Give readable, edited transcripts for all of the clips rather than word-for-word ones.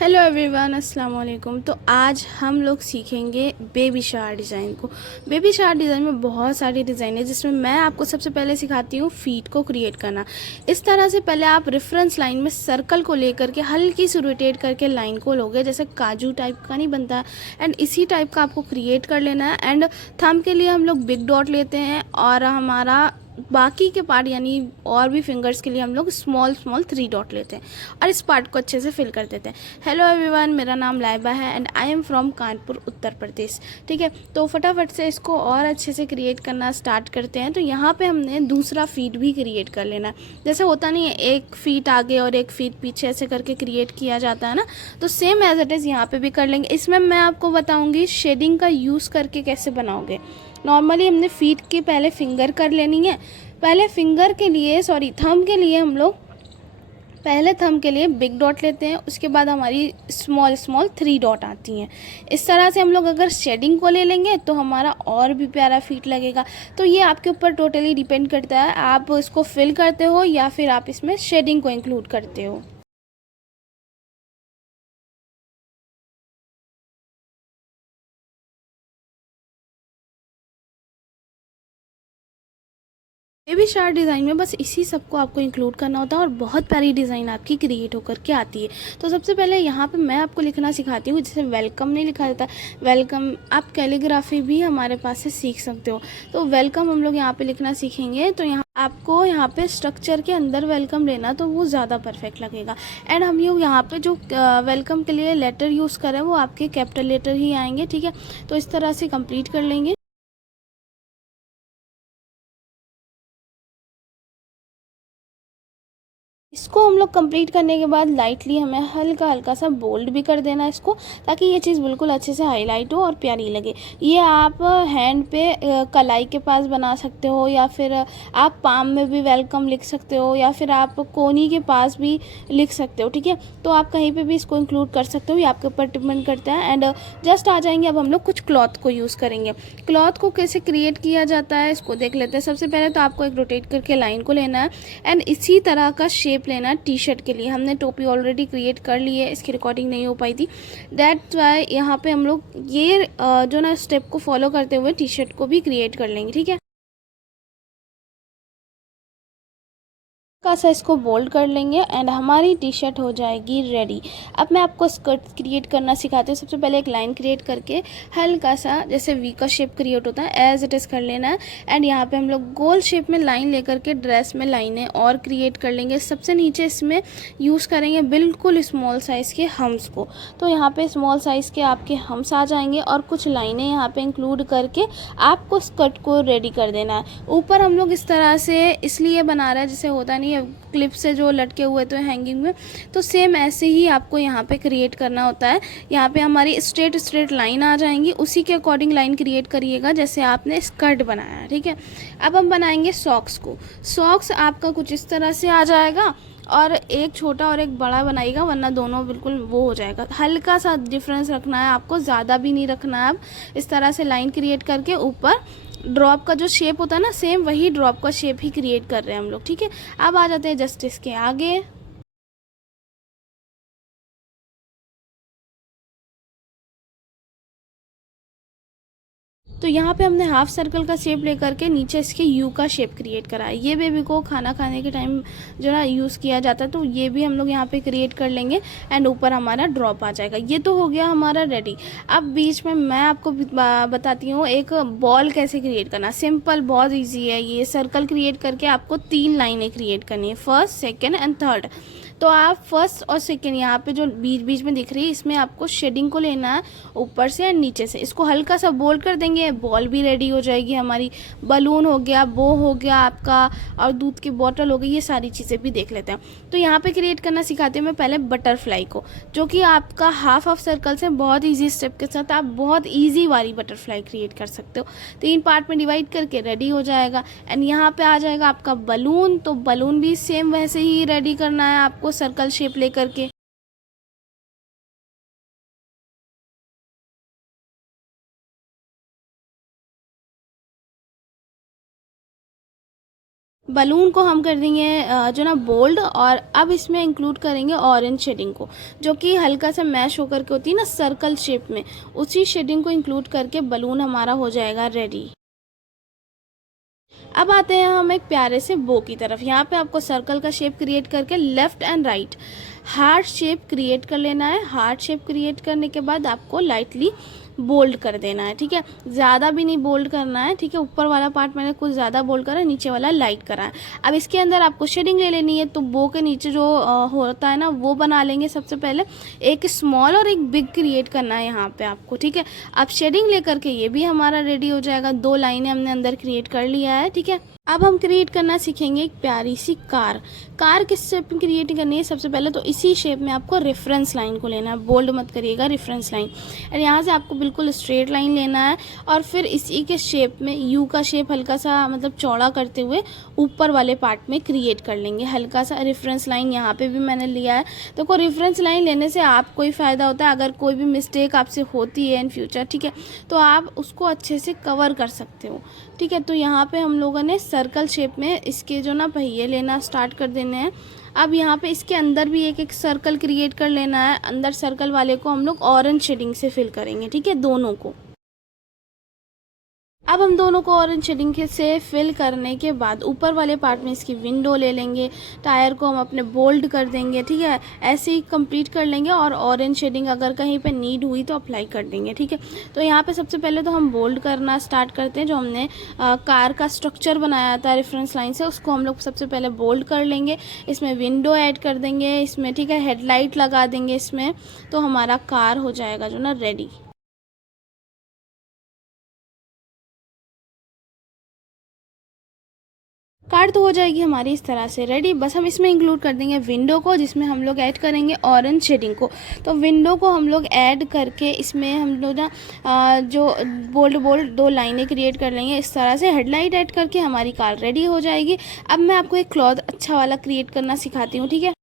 Hello everyone, अस्सलाम वालेकुम। तो आज हम लोग सीखेंगे बेबी शावर डिज़ाइन को। बेबी शावर डिज़ाइन में बहुत सारी डिज़ाइन है, जिसमें मैं आपको सबसे पहले सिखाती हूँ फीट को क्रिएट करना। इस तरह से पहले आप रेफरेंस लाइन में सर्कल को लेकर के हल्की सी रोटेट करके लाइन को लोगे, जैसे काजू टाइप का नहीं बनता। एंड इसी टाइप का आपको क्रिएट कर लेना है। एंड थंब के लिए हम लोग बिग डॉट लेते हैं, और हमारा बाकी के पार्ट यानी और भी फिंगर्स के लिए हम लोग स्मॉल स्मॉल 3 डॉट लेते हैं और इस पार्ट को अच्छे से फिल कर देते हैं। हेलो एवरीवन, मेरा नाम लाइबा है and I am from Kanpur, Uttar Pradesh. ठीक है, तो फटाफट से इसको और अच्छे से क्रिएट करना स्टार्ट करते हैं। तो यहाँ पे हमने दूसरा फीट भी क्रिएट कर लेना है। जैसे होता नहीं है, एक फीट आगे और एक फीट पीछे ऐसे करके क्रिएट किया जाता है ना, तो सेम एज इट इज़ यहाँ पे भी कर लेंगे। इसमें मैं आपको बताऊँगी शेडिंग का यूज़ करके कैसे बनाओगे। नॉर्मली हमने फीट की पहले फिंगर कर लेनी है। पहले फिंगर के लिए थंब के लिए हम लोग पहले थंब के लिए बिग डॉट लेते हैं, उसके बाद हमारी स्मॉल स्मॉल 3 डॉट आती हैं। इस तरह से हम लोग अगर शेडिंग को ले लेंगे तो हमारा और भी प्यारा फीट लगेगा। तो ये आपके ऊपर टोटली डिपेंड करता है, आप इसको फिल करते हो या फिर आप इसमें शेडिंग को इंक्लूड करते हो। बेबी शार्ट डिज़ाइन में बस इसी सब को आपको इंक्लूड करना होता है और बहुत प्यारी डिज़ाइन आपकी क्रिएट होकर के आती है। तो सबसे पहले यहाँ पे मैं आपको लिखना सिखाती हूँ, जैसे वेलकम नहीं लिखा जाता, वेलकम आप कैलीग्राफी भी हमारे पास से सीख सकते हो। तो वेलकम हम लोग यहाँ पे लिखना सीखेंगे, तो यहाँ आपको यहाँ पे स्ट्रक्चर के अंदर वेलकम लेना, तो वो ज़्यादा परफेक्ट लगेगा। एंड हम यहाँ पे जो वेलकम के लिए लेटर यूज़ करें वो आपके कैपिटल लेटर ही आएंगे। ठीक है, तो इस तरह से कंप्लीट कर लेंगे। इसको हम लोग कंप्लीट करने के बाद लाइटली हमें हल्का हल्का सा बोल्ड भी कर देना है इसको, ताकि ये चीज़ बिल्कुल अच्छे से हाईलाइट हो और प्यारी लगे। ये आप हैंड पे कलाई के पास बना सकते हो, या फिर आप पाम में भी वेलकम लिख सकते हो, या फिर आप कोनी के पास भी लिख सकते हो। ठीक है, तो आप कहीं पे भी इसको इंक्लूड कर सकते हो, ये आपके ऊपर डिपेंड करता है। एंड जस्ट आ जाएंगे, अब हम लोग कुछ क्लॉथ को यूज़ करेंगे। क्लॉथ को कैसे क्रिएट किया जाता है इसको देख लेते हैं। सबसे पहले तो आपको एक रोटेट करके लाइन को लेना है एंड इसी तरह का शेप लेना। टी शर्ट के लिए हमने टोपी ऑलरेडी क्रिएट कर ली है, इसकी रिकॉर्डिंग नहीं हो पाई थी, दैट्स वाई यहाँ पे हम लोग ये जो ना स्टेप को फॉलो करते हुए टी शर्ट को भी क्रिएट कर लेंगे। ठीक है, का सा इसको बोल्ड कर लेंगे एंड हमारी टी शर्ट हो जाएगी रेडी। अब मैं आपको स्कर्ट क्रिएट करना सिखाती हूँ। सबसे पहले एक लाइन क्रिएट करके हल्का सा जैसे वी का शेप क्रिएट होता है एज इट इज़ कर लेना है। एंड यहाँ पे हम लोग गोल शेप में लाइन लेकर के ड्रेस में लाइनें और क्रिएट कर लेंगे। सबसे नीचे इसमें यूज़ करेंगे बिल्कुल स्मॉल साइज़ के हम्स को। तो यहाँ पे स्मॉल साइज़ के आपके हम्स आ जाएंगे और कुछ लाइनें यहाँ पे इंक्लूड करके आपको स्कर्ट को रेडी कर देना है। ऊपर हम लोग इस तरह से इसलिए बना रहे हैं, जैसे होता नहीं है क्लिप से जो लटके हुए तो हैंगिंग में, तो सेम ऐसे ही आपको यहाँ पे क्रिएट करना होता है। यहाँ पे हमारी स्ट्रेट स्ट्रेट लाइन आ जाएंगी, उसी के अकॉर्डिंग लाइन क्रिएट करिएगा जैसे आपने स्कर्ट बनाया है। ठीक है, अब हम बनाएंगे सॉक्स को। सॉक्स आपका कुछ इस तरह से आ जाएगा, और एक छोटा और एक बड़ा बनाइएगा, वरना दोनों बिल्कुल वो हो जाएगा। हल्का सा डिफरेंस रखना है आपको, ज़्यादा भी नहीं रखना है। अब इस तरह से लाइन क्रिएट करके ऊपर ड्रॉप का जो शेप होता है ना, सेम वही ड्रॉप का शेप ही क्रिएट कर रहे हैं हम लोग। ठीक है, अब आ जाते हैं जस्टिस के आगे। तो यहाँ पे हमने हाफ सर्कल का शेप लेकर के नीचे इसके यू का शेप क्रिएट करा है। ये बेबी को खाना खाने के टाइम जो है यूज़ किया जाता है, तो ये भी हम लोग यहाँ पे क्रिएट कर लेंगे एंड ऊपर हमारा ड्रॉप आ जाएगा। ये तो हो गया हमारा रेडी। अब बीच में मैं आपको बताती हूँ एक बॉल कैसे क्रिएट करना। सिंपल, बहुत ईजी है। ये सर्कल क्रिएट करके आपको 3 लाइनें क्रिएट करनी है, फर्स्ट सेकेंड एंड थर्ड। तो आप फर्स्ट और सेकेंड यहाँ पे जो बीच बीच में दिख रही है, इसमें आपको शेडिंग को लेना है ऊपर से एंड नीचे से। इसको हल्का सा बोल्ड कर देंगे, बॉल भी रेडी हो जाएगी हमारी। बलून हो गया, बो हो गया आपका, और दूध की बॉटल हो गई। ये सारी चीज़ें भी देख लेते हैं। तो यहाँ पे क्रिएट करना सिखाती हूँ मैं पहले बटरफ्लाई को, जो कि आपका हाफ ऑफ सर्कल से बहुत ईजी स्टेप के साथ आप बहुत ईजी वाली बटरफ्लाई क्रिएट कर सकते हो। 3 पार्ट में डिवाइड करके रेडी हो जाएगा। एंड यहाँ पे आ जाएगा आपका बलून। तो बलून भी सेम वैसे ही रेडी करना है आपको, सर्कल शेप लेकर के। बलून को हम कर देंगे जो ना बोल्ड, और अब इसमें इंक्लूड करेंगे ऑरेंज शेडिंग को, जो कि हल्का सा मैश होकर के होती है ना सर्कल शेप में, उसी शेडिंग को इंक्लूड करके बलून हमारा हो जाएगा रेडी। अब आते हैं हम एक प्यारे से बो की तरफ। यहाँ पे आपको सर्कल का शेप क्रिएट करके left and right heart shape create कर लेना है। हार्ट शेप क्रिएट करने के बाद आपको लाइटली बोल्ड कर देना है, ठीक है, ज़्यादा भी नहीं बोल्ड करना है, ठीक है। ऊपर वाला पार्ट मैंने कुछ ज़्यादा बोल्ड करा है, नीचे वाला लाइट करा है। अब इसके अंदर आपको शेडिंग ले लेनी है, तो बो के नीचे जो होता है ना वो बना लेंगे सबसे पहले। एक स्मॉल और एक बिग क्रिएट करना है यहाँ पे आपको, ठीक है। अब शेडिंग लेकर के ये भी हमारा रेडी हो जाएगा। 2 लाइनें हमने अंदर क्रिएट कर लिया है, ठीक है। अब हम क्रिएट करना सीखेंगे एक प्यारी सी कार। कार किस शेप में क्रिएट करनी है? सबसे पहले तो इसी शेप में आपको रेफरेंस लाइन को लेना है, बोल्ड मत करिएगा, रेफरेंस लाइन। और यहाँ से आपको बिल्कुल स्ट्रेट लाइन लेना है, और फिर इसी के शेप में यू का शेप हल्का सा मतलब चौड़ा करते हुए ऊपर वाले पार्ट में क्रिएट कर लेंगे। हल्का सा रेफरेंस लाइन यहाँ पे भी मैंने लिया है। तो कोई रेफरेंस लाइन लेने से आपको ही फ़ायदा होता है, अगर कोई भी मिस्टेक आपसे होती है इन फ्यूचर, ठीक है, तो आप उसको अच्छे से कवर कर सकते हो, ठीक है। तो यहाँ पे हम लोगों ने सर्कल शेप में इसके जो ना पहिए लेना स्टार्ट कर देने हैं। अब यहाँ पे इसके अंदर भी एक एक सर्कल क्रिएट कर लेना है। अंदर सर्कल वाले को हम लोग ऑरेंज शेडिंग से फिल करेंगे, ठीक है, दोनों को। अब हम दोनों को ऑरेंज शेडिंग से फिल करने के बाद ऊपर वाले पार्ट में इसकी विंडो ले लेंगे। टायर को हम अपने बोल्ड कर देंगे, ठीक है, ऐसे ही कंप्लीट कर लेंगे। और ऑरेंज शेडिंग अगर कहीं पे नीड हुई तो अप्लाई कर देंगे, ठीक है। तो यहाँ पे सबसे पहले तो हम बोल्ड करना स्टार्ट करते हैं। जो हमने कार का स्ट्रक्चर बनाया था रेफरेंस लाइन से, उसको हम लोग सबसे पहले बोल्ड कर लेंगे। इसमें विंडो ऐड कर देंगे इसमें, ठीक है, हेडलाइट लगा देंगे इसमें, तो हमारा कार हो जाएगा जो ना रेडी। कार तो हो जाएगी हमारी इस तरह से रेडी। बस हम इसमें इंक्लूड कर देंगे विंडो को, जिसमें हम लोग ऐड करेंगे ऑरेंज शेडिंग को। तो विंडो को हम लोग ऐड करके इसमें हम लोग ना जो बोल्ड बोल्ड 2 लाइनें क्रिएट कर लेंगे इस तरह से। हेडलाइट ऐड करके हमारी कार रेडी हो जाएगी। अब मैं आपको एक क्लॉथ अच्छा वाला क्रिएट करना सिखाती हूँ, ठीक है।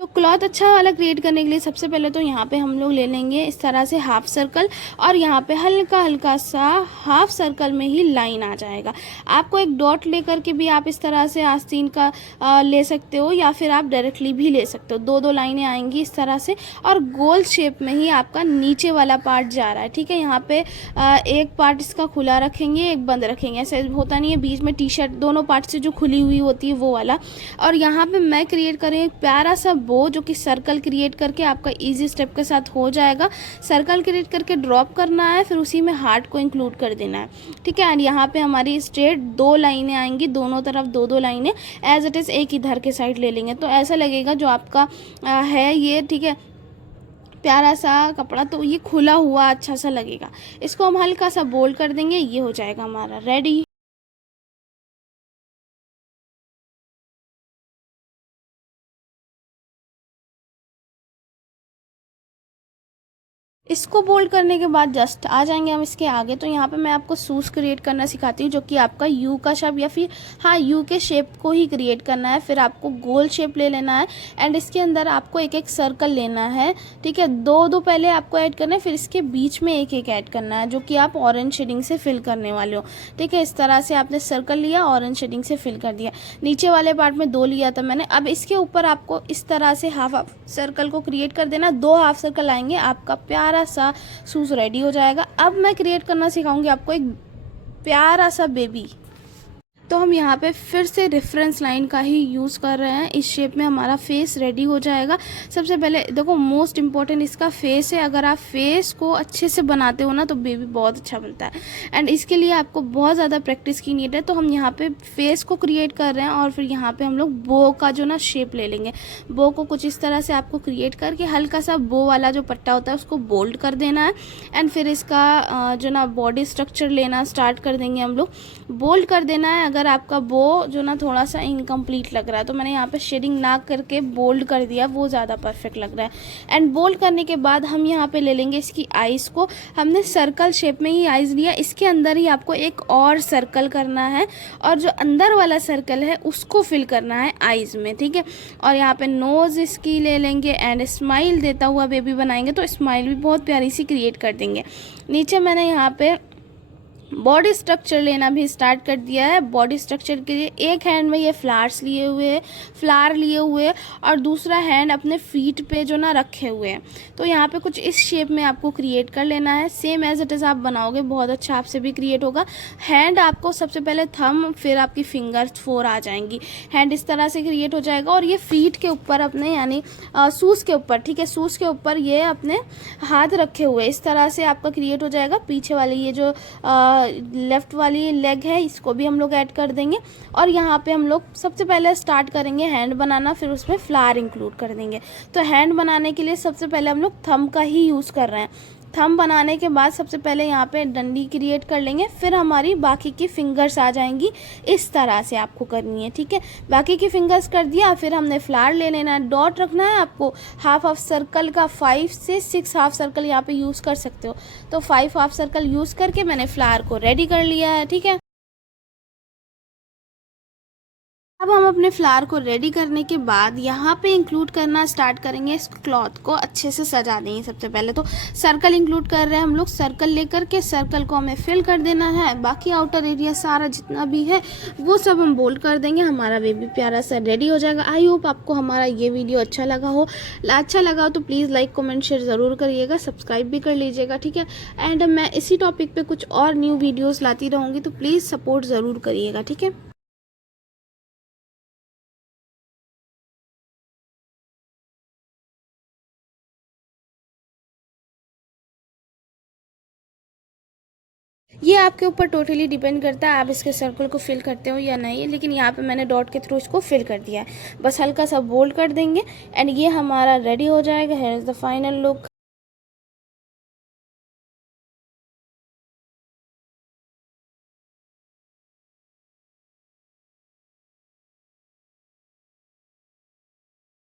तो क्लॉथ अच्छा वाला क्रिएट करने के लिए सबसे पहले तो यहाँ पे हम लोग ले लेंगे इस तरह से हाफ सर्कल, और यहाँ पे हल्का हल्का सा हाफ सर्कल में ही लाइन आ जाएगा। आपको एक डॉट लेकर के भी आप इस तरह से आस्तीन का ले सकते हो, या फिर आप डायरेक्टली भी ले सकते हो। 2 लाइनें आएंगी इस तरह से, और गोल शेप में ही आपका नीचे वाला पार्ट जा रहा है, ठीक है। यहाँ पे एक पार्ट इसका खुला रखेंगे, एक बंद रखेंगे। ऐसे होता नहीं है, बीच में टी शर्ट दोनों पार्ट से जो खुली हुई होती है वो वाला। और यहाँ पे मैं क्रिएट करें एक प्यारा सा बो, जो कि सर्कल क्रिएट करके आपका इजी स्टेप के साथ हो जाएगा। सर्कल क्रिएट करके ड्रॉप करना है, फिर उसी में हार्ट को इंक्लूड कर देना है, ठीक है। एंड यहाँ पे हमारी स्ट्रेट 2 लाइनें आएंगी, दोनों तरफ 2 लाइनें एज इट इज़ एक इधर के साइड ले लेंगे। तो ऐसा लगेगा जो आपका है ये, ठीक है, प्यारा सा कपड़ा, तो ये खुला हुआ अच्छा सा लगेगा। इसको हम हल्का सा बोल्ड कर देंगे, ये हो जाएगा हमारा रेडी। इसको बोल्ड करने के बाद जस्ट आ जाएंगे हम इसके आगे। तो यहाँ पे मैं आपको शूज़ क्रिएट करना सिखाती हूँ, जो कि आपका यू का शेप, या फिर हाँ यू के शेप को ही क्रिएट करना है। फिर आपको गोल शेप ले लेना है, एंड इसके अंदर आपको एक एक सर्कल लेना है, ठीक है। 2 पहले आपको ऐड करना है, फिर इसके बीच में एक एक ऐड करना है, जो कि आप ऑरेंज शेडिंग से फिल करने वाले हो, ठीक है। इस तरह से आपने सर्कल लिया, ऑरेंज शेडिंग से फिल कर दिया। नीचे वाले पार्ट में 2 लिया था मैंने। अब इसके ऊपर आपको इस तरह से हाफ सर्कल को क्रिएट कर देना। 2 हाफ सर्कल आएंगे, आपका प्यारा सा शूज रेडी हो जाएगा। अब मैं क्रिएट करना सिखाऊंगी आपको एक प्यारा सा बेबी। तो हम यहाँ पे फिर से रेफरेंस लाइन का ही यूज़ कर रहे हैं। इस शेप में हमारा फेस रेडी हो जाएगा। सबसे पहले देखो, मोस्ट इम्पॉर्टेंट इसका फेस है। अगर आप फेस को अच्छे से बनाते हो ना तो बेबी बहुत अच्छा बनता है, एंड इसके लिए आपको बहुत ज़्यादा प्रैक्टिस की नीड है। तो हम यहाँ पे फेस को क्रिएट कर रहे हैं, और फिर यहाँ पे हम लोग बो का जो ना शेप ले लेंगे। बो को कुछ इस तरह से आपको क्रिएट करके हल्का सा बो वाला जो पट्टा होता है उसको बोल्ड कर देना है, एंड फिर इसका जो ना बॉडी स्ट्रक्चर लेना स्टार्ट कर देंगे हम लोग। बोल्ड कर देना है। अगर आपका बो जो ना थोड़ा सा इनकम्प्लीट लग रहा है, तो मैंने यहाँ पे शेडिंग ना करके बोल्ड कर दिया, वो ज़्यादा परफेक्ट लग रहा है। एंड बोल्ड करने के बाद हम यहाँ पे ले लेंगे इसकी आइज़ को। हमने सर्कल शेप में ही आइज़ लिया, इसके अंदर ही आपको एक और सर्कल करना है और जो अंदर वाला सर्कल है उसको फिल करना है आइज़ में, ठीक है। और यहाँ पे नोज़ इसकी ले लेंगे एंड स्माइल देता हुआ बेबी बनाएंगे, तो स्माइल भी बहुत प्यारी सी क्रिएट कर देंगे। नीचे मैंने यहाँ पे बॉडी स्ट्रक्चर लेना भी स्टार्ट कर दिया है। बॉडी स्ट्रक्चर के लिए एक हैंड में ये फ्लावर लिए हुए और दूसरा हैंड अपने फीट पे जो ना रखे हुए हैं। तो यहाँ पे कुछ इस शेप में आपको क्रिएट कर लेना है। सेम एज इट इज़ आप बनाओगे, बहुत अच्छा आपसे भी क्रिएट होगा। हैंड आपको सबसे पहले थंब, फिर आपकी फिंगर्स 4 आ जाएंगी। हैंड इस तरह से क्रिएट हो जाएगा और ये फीट के ऊपर अपने यानी शूज़ के ऊपर, ठीक है, शूज़ के ऊपर ये अपने हाथ रखे हुए इस तरह से आपका क्रिएट हो जाएगा। पीछे वाली ये जो लेफ़्ट वाली लेग है इसको भी हम लोग ऐड कर देंगे। और यहाँ पे हम लोग सबसे पहले स्टार्ट करेंगे हैंड बनाना, फिर उसमें फ्लावर इंक्लूड कर देंगे। तो हैंड बनाने के लिए सबसे पहले हम लोग थंब का ही यूज़ कर रहे हैं। थंब बनाने के बाद सबसे पहले यहाँ पे डंडी क्रिएट कर लेंगे, फिर हमारी बाकी की फिंगर्स आ जाएंगी। इस तरह से आपको करनी है, ठीक है। बाकी की फिंगर्स कर दिया, फिर हमने फ्लावर ले लेना है। डॉट रखना है आपको हाफ सर्कल का, 5 से 6 हाफ सर्कल यहाँ पे यूज़ कर सकते हो। तो 5 हाफ सर्कल यूज़ करके मैंने फ्लावर को रेडी कर लिया है, ठीक है। अब हम अपने फ्लावर को रेडी करने के बाद यहाँ पे इंक्लूड करना स्टार्ट करेंगे। इस क्लॉथ को अच्छे से सजा देंगे। सबसे पहले तो सर्कल इंक्लूड कर रहे हैं हम लोग। सर्कल लेकर के सर्कल को हमें फिल कर देना है। बाकी आउटर एरिया सारा जितना भी है वो सब हम बोल्ड कर देंगे। हमारा बेबी प्यारा सा रेडी हो जाएगा। आई होप आपको हमारा ये वीडियो अच्छा लगा हो। तो प्लीज़ लाइक कमेंट शेयर ज़रूर करिएगा, सब्सक्राइब भी कर लीजिएगा, ठीक है। एंड मैं इसी टॉपिक पर कुछ और न्यू वीडियोज़ लाती रहूँगी, तो प्लीज़ सपोर्ट ज़रूर करिएगा, ठीक है। ये आपके ऊपर टोटली डिपेंड करता है, आप इसके सर्कल को फिल करते हो या नहीं। लेकिन यहाँ पे मैंने डॉट के थ्रू इसको फिल कर दिया है। बस हल्का सा बोल्ड कर देंगे एंड ये हमारा रेडी हो जाएगा। Here is the final look.